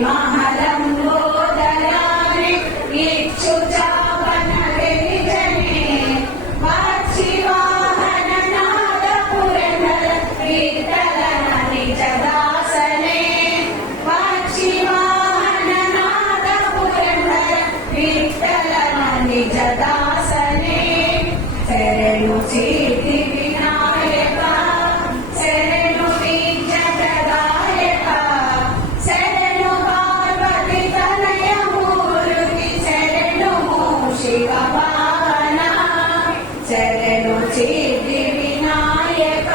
Mama. Shiva చరణు చిది Vinayaka.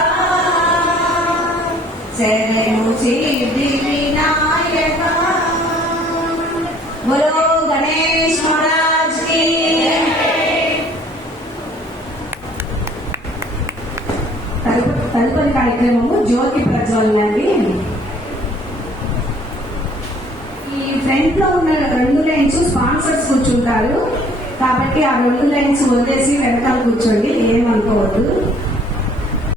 చరణు చిది Vinayaka. కార్యక్రమము జ్యోతి ప్రజ్వలన అండి ఈ ఫ్రంట్లో ఉన్న రెండు లైన్స్ స్పాన్సర్స్ కూర్చుంటారు. కాబట్టి ఆ రెండు లైన్స్ వదిలేసి వెనకాల కూర్చోండి ఏమనుకోవద్దు